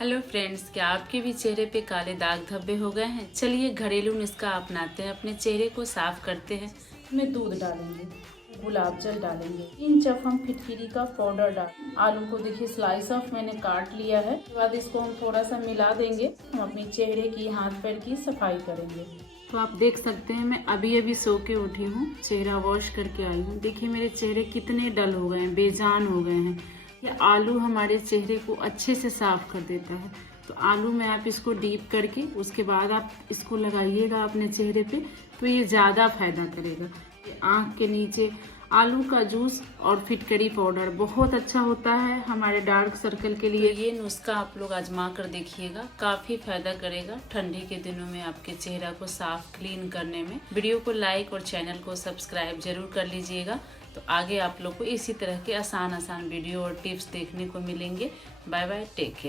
Hello friends, क्या आपके भी चेहरे पे काले दाग धब्बे हो गए हैं? चलिए घरेलू नुस्खा अपनाते हैं, अपने चेहरे को साफ करते हैं। इसमें दूध डालेंगे, गुलाब जल डालेंगे, 3 चम्मच हम फिटकिरी का पाउडर डाल। आलू को देखिए स्लाइस ऑफ मैंने काट लिया है। उसके बाद इसको हम थोड़ा सा मिला देंगे। हम अपने चेहरे की, हाथ पैर की सफाई करेंगे। तो आप देख सकते हैं मैं अभी अभी सो के उठी हूँ, चेहरा वॉश करके आई हूँ। देखिए मेरे चेहरे कितने डल हो गए हैं, बेजान हो गए हैं। ये आलू हमारे चेहरे को अच्छे से साफ कर देता है। तो आलू में आप इसको डीप करके उसके बाद आप इसको लगाइएगा अपने चेहरे पे, तो ये ज़्यादा फायदा करेगा। ये आँख के नीचे आलू का जूस और फिटकरी पाउडर बहुत अच्छा होता है हमारे डार्क सर्कल के लिए। तो ये नुस्खा आप लोग आजमा कर देखिएगा, काफ़ी फायदा करेगा ठंडी के दिनों में आपके चेहरा को साफ क्लीन करने में। वीडियो को लाइक और चैनल को सब्सक्राइब जरूर कर लीजिएगा। तो आगे आप लोग को इसी तरह के आसान वीडियो और टिप्स देखने को मिलेंगे। Bye bye, take care.